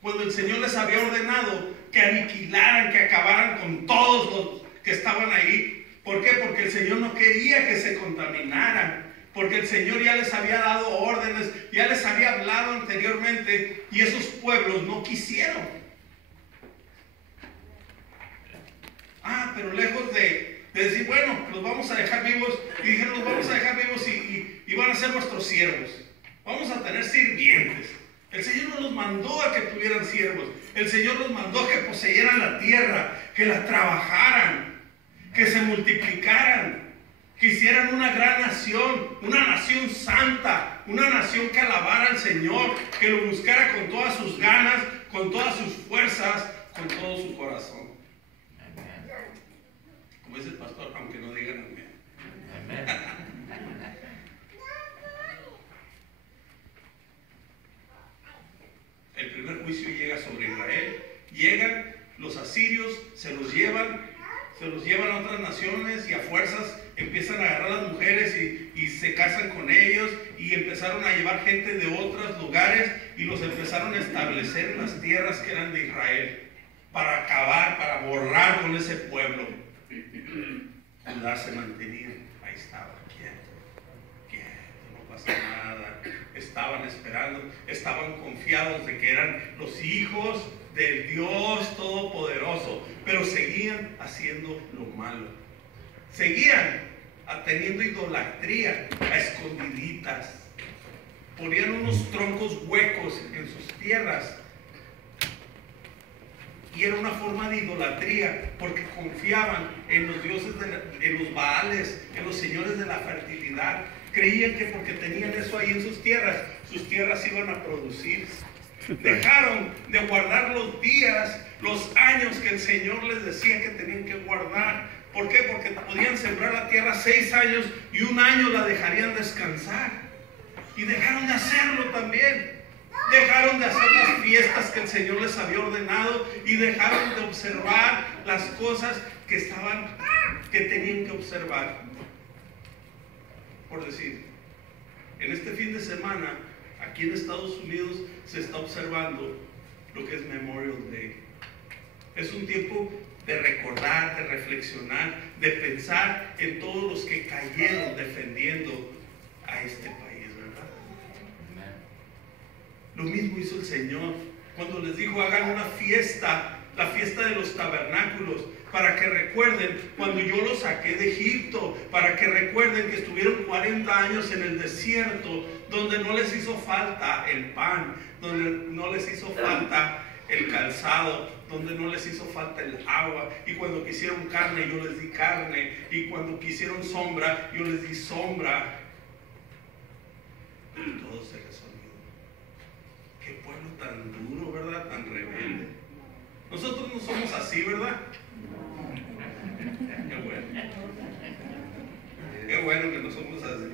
cuando el Señor les había ordenado que aniquilaran, que acabaran con todos los que estaban ahí. ¿Por qué? Porque el Señor no quería que se contaminaran, porque el Señor ya les había dado órdenes, ya les había hablado anteriormente, y esos pueblos no quisieron. Pero lejos de decir, bueno, los vamos a dejar vivos, y dijeron, los vamos a dejar vivos y van a ser nuestros siervos. Vamos a tener sirvientes. El Señor no los mandó a que tuvieran siervos. El Señor los mandó a que poseyeran la tierra, que la trabajaran, que se multiplicaran, que hicieran una gran nación, una nación santa, una nación que alabara al Señor, que lo buscara con todas sus ganas, con todas sus fuerzas, con todo su corazón. Como dice el pastor, aunque no digan amén. El primer juicio llega sobre Israel. Llegan los asirios, se los llevan a otras naciones, y a fuerzas empiezan a agarrar a las mujeres y se casan con ellos, y empezaron a llevar gente de otros lugares y los empezaron a establecer en las tierras que eran de Israel, para acabar, para borrar con ese pueblo. Judá se mantenía, ahí estaba, quieto, no pasa nada. Estaban esperando, estaban confiados de que eran los hijos del Dios Todopoderoso, pero seguían haciendo lo malo. Seguían teniendo idolatría a escondiditas. Ponían unos troncos huecos en sus tierras, y era una forma de idolatría, porque confiaban en los dioses, en los Baales, en los señores de la fertilidad. Creían que porque tenían eso ahí en sus tierras iban a producir. Dejaron de guardar los días, los años que el Señor les decía que tenían que guardar. ¿Por qué? Porque podían sembrar la tierra 6 años y 1 año la dejarían descansar. Y dejaron de hacerlo también. Dejaron de hacer las fiestas que el Señor les había ordenado, y dejaron de observar las cosas que tenían que observar. Por decir, en este fin de semana, aquí en Estados Unidos se está observando lo que es Memorial Day. Es un tiempo de recordar, de reflexionar, de pensar en todos los que cayeron defendiendo a este país, ¿verdad? Lo mismo hizo el Señor cuando les dijo, hagan una fiesta, la fiesta de los tabernáculos, para que recuerden cuando yo los saqué de Egipto, para que recuerden que estuvieron 40 años en el desierto, donde no les hizo falta el pan, donde no les hizo falta el calzado, donde no les hizo falta el agua. Y cuando quisieron carne, yo les di carne, y cuando quisieron sombra, yo les di sombra. Y todo se resolvió. Qué pueblo tan duro, ¿verdad? Tan rebelde. Nosotros no somos así, ¿verdad? Qué bueno. Qué bueno que no somos así.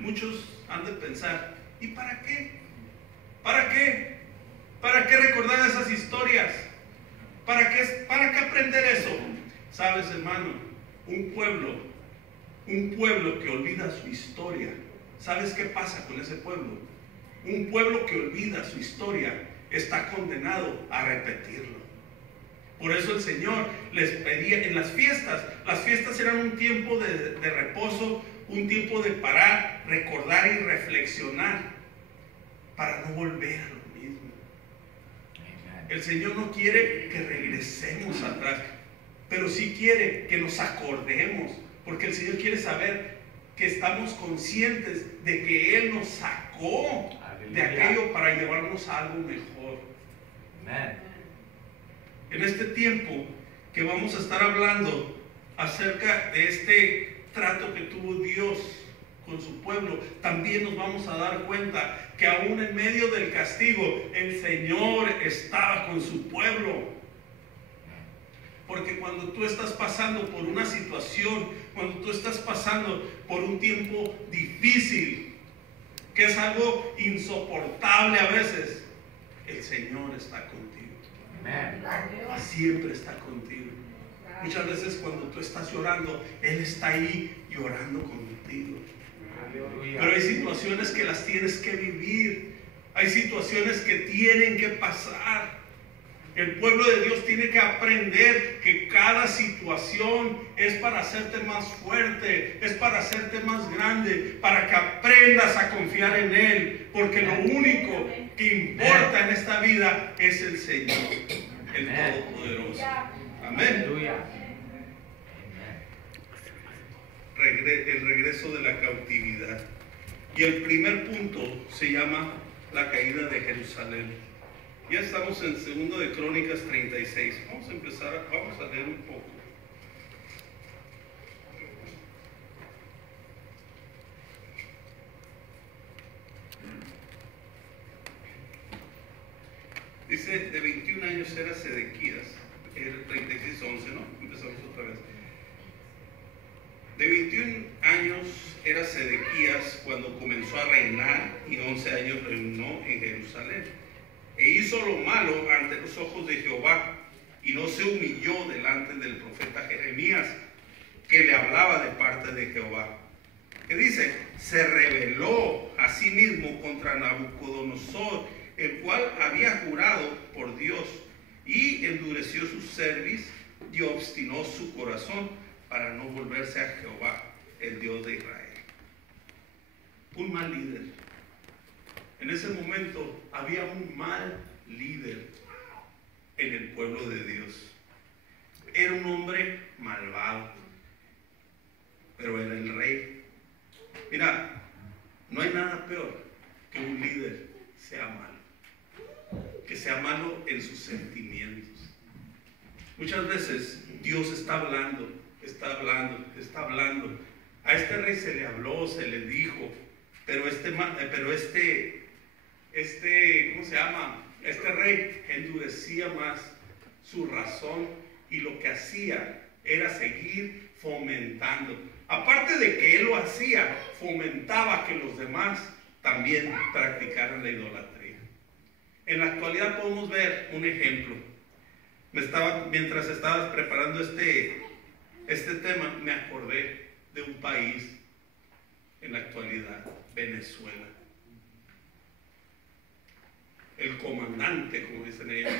Muchos han de pensar, ¿y para qué? ¿Para qué? ¿Para qué recordar esas historias? ¿Para qué aprender eso? Sabes, hermano, un pueblo que olvida su historia, ¿sabes qué pasa con ese pueblo? Un pueblo que olvida su historia está condenado a repetirlo. Por eso el Señor les pedía en las fiestas eran un tiempo de reposo, un tiempo de parar, recordar y reflexionar, para no volver a lo mismo. El Señor no quiere que regresemos atrás, pero sí quiere que nos acordemos, porque el Señor quiere saber que estamos conscientes de que Él nos sacó de aquello para llevarnos a algo mejor. En este tiempo que vamos a estar hablando acerca de este trato que tuvo Dios con su pueblo, también nos vamos a dar cuenta que aún en medio del castigo, el Señor estaba con su pueblo. Porque cuando tú estás pasando por una situación, cuando tú estás pasando por un tiempo difícil, que es algo insoportable a veces, el Señor está contigo. Siempre está contigo. Muchas veces cuando tú estás llorando, Él está ahí llorando contigo. Pero hay situaciones que las tienes que vivir. Hay situaciones que tienen que pasar. El pueblo de Dios tiene que aprender que cada situación es para hacerte más fuerte, es para hacerte más grande, para que aprendas a confiar en Él, porque lo único que importa en esta vida es el Señor, el Todopoderoso. Amén. El regreso de la cautividad. Y el primer punto se llama la caída de Jerusalén. Ya estamos en 2 de Crónicas 36. Vamos a empezar, vamos a leer un poco. Dice, de 21 años era Sedequías, era 36, 11, ¿no? Empezamos otra vez. De 21 años era Sedequías cuando comenzó a reinar y 11 años reinó en Jerusalén. E hizo lo malo ante los ojos de Jehová y no se humilló delante del profeta Jeremías, que le hablaba de parte de Jehová. Que dice, se rebeló a sí mismo contra Nabucodonosor, el cual había jurado por Dios, y endureció su cerviz y obstinó su corazón para no volverse a Jehová, el Dios de Israel. Un mal líder. En ese momento había un mal líder en el pueblo de Dios. Era un hombre malvado, pero era el rey. Mira, no hay nada peor que un líder sea malo, que sea malo en sus sentimientos. Muchas veces Dios está hablando. A este rey se le habló, se le dijo, pero ¿cómo se llama? Este rey endurecía más su razón y lo que hacía era seguir fomentando. Aparte de que él lo hacía, fomentaba que los demás también practicaran la idolatría. En la actualidad podemos ver un ejemplo. Mientras estabas preparando este tema, me acordé de un país en la actualidad, Venezuela. El comandante, como dicen ellos,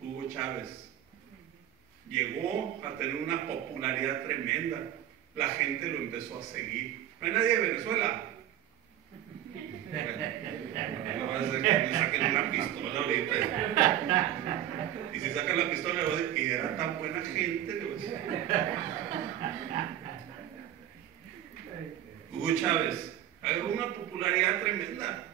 Hugo Chávez, llegó a tener una popularidad tremenda. La gente lo empezó a seguir. No hay nadie de Venezuela. No va a ser que me saquen una pistola ahorita. Y si sacan la pistola, le voy a decir, y era tan buena gente, le voy a decir. Hugo Chávez agarró una popularidad tremenda.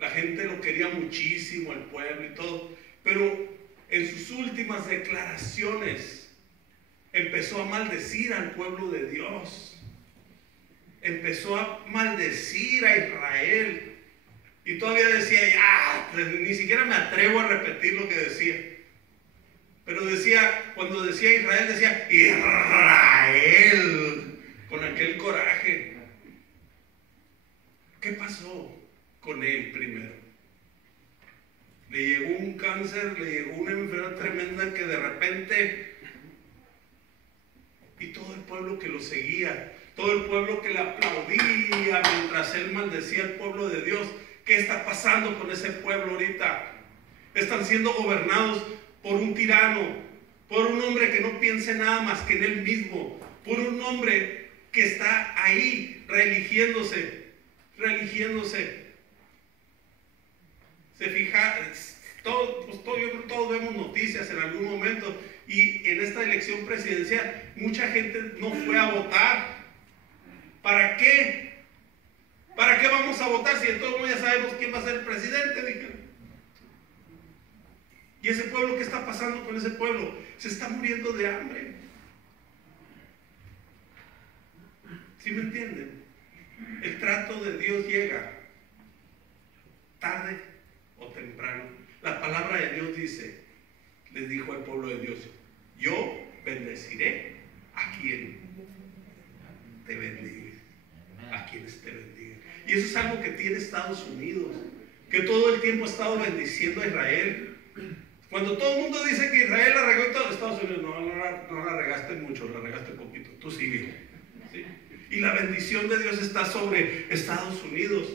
La gente lo quería muchísimo, el pueblo y todo. Pero en sus últimas declaraciones empezó a maldecir al pueblo de Dios. Empezó a maldecir a Israel. Y todavía decía, ni siquiera me atrevo a repetir lo que decía. Pero decía, cuando decía Israel, decía Israel, con aquel coraje. ¿Qué pasó con él primero? Le llegó un cáncer, le llegó una enfermedad tremenda que de repente, y todo el pueblo que lo seguía, todo el pueblo que le aplaudía mientras él maldecía al pueblo de Dios. ¿Qué está pasando con ese pueblo ahorita? Están siendo gobernados por un tirano, por un hombre que no piense nada más que en él mismo, por un hombre que está ahí religiéndose. Se fija, yo creo que todos vemos noticias en algún momento, y en esta elección presidencial mucha gente no fue a votar. ¿Para qué? ¿Para qué vamos a votar si en todo el mundo ya sabemos quién va a ser el presidente? Dijeron. Y ese pueblo, ¿qué está pasando con ese pueblo? Se está muriendo de hambre. ¿Sí me entienden? El trato de Dios llega tarde o temprano. La palabra de Dios dice, les dijo al pueblo de Dios, yo bendeciré a quien te bendiga, a quienes te bendiga. Y eso es algo que tiene Estados Unidos, que todo el tiempo ha estado bendiciendo a Israel. Cuando todo el mundo dice que Israel la regó y todo, Estados Unidos, no la regaste mucho, la regaste poquito, tú sigue. ¿Sí? Y la bendición de Dios está sobre Estados Unidos.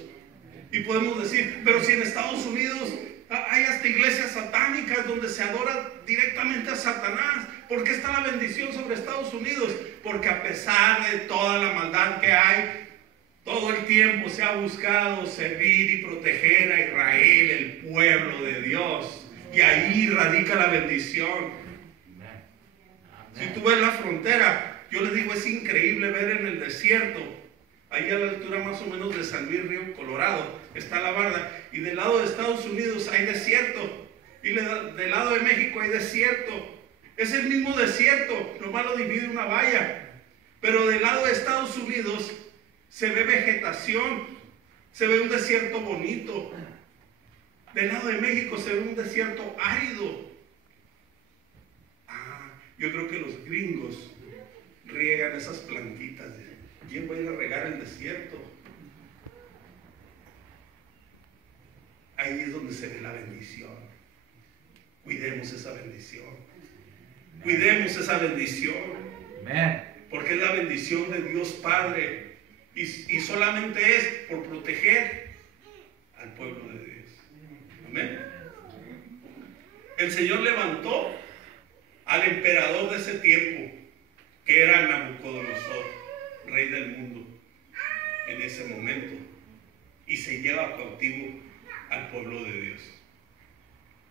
Y podemos decir, pero si en Estados Unidos hay hasta iglesias satánicas donde se adora directamente a Satanás, ¿por qué está la bendición sobre Estados Unidos? Porque a pesar de toda la maldad que hay, todo el tiempo se ha buscado servir y proteger a Israel, el pueblo de Dios. Y ahí radica la bendición. Si tú ves la frontera, yo les digo, es increíble ver en el desierto, ahí a la altura más o menos de San Luis Río Colorado, está la barda, y del lado de Estados Unidos hay desierto, y del lado de México hay desierto. Es el mismo desierto, nomás lo divide una valla. Pero del lado de Estados Unidos se ve vegetación, se ve un desierto bonito. Del lado de México se ve un desierto árido. Yo creo que los gringos riegan esas plantitas. ¿Quién va a ir a regar el desierto? Ahí es donde se ve la bendición. Cuidemos esa bendición. Cuidemos esa bendición. Porque es la bendición de Dios Padre. Y solamente es por proteger al pueblo de Dios. Amén. El Señor levantó al emperador de ese tiempo, que era Nabucodonosor, rey del mundo, en ese momento, y se lleva cautivo al pueblo de Dios.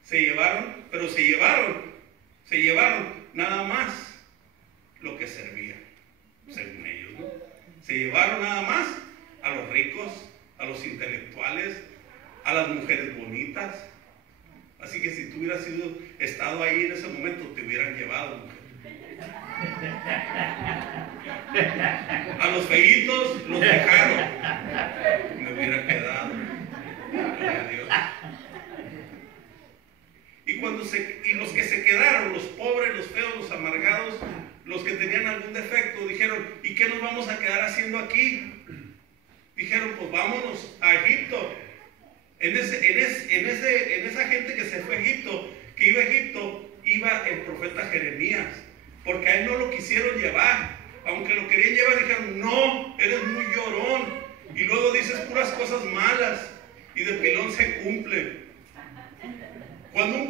Se llevaron, pero se llevaron nada más lo que servía, según ellos, ¿no? Se llevaron nada más a los ricos, a los intelectuales, a las mujeres bonitas. Así que si tú hubieras estado ahí en ese momento, te hubieran llevado, mujer. A los feitos los dejaron. Me hubiera quedado. Gloria a Dios. Y los que se quedaron, los pobres, los feos, los amargados, los que tenían algún defecto, dijeron, ¿y qué nos vamos a quedar haciendo aquí? Dijeron, pues vámonos a Egipto. En esa gente que se fue a Egipto, que iba a Egipto, iba el profeta Jeremías, porque a él no lo quisieron llevar. Aunque lo querían llevar, dijeron, no, eres muy llorón, y luego dices puras cosas malas, y de pilón se cumple. Cuando un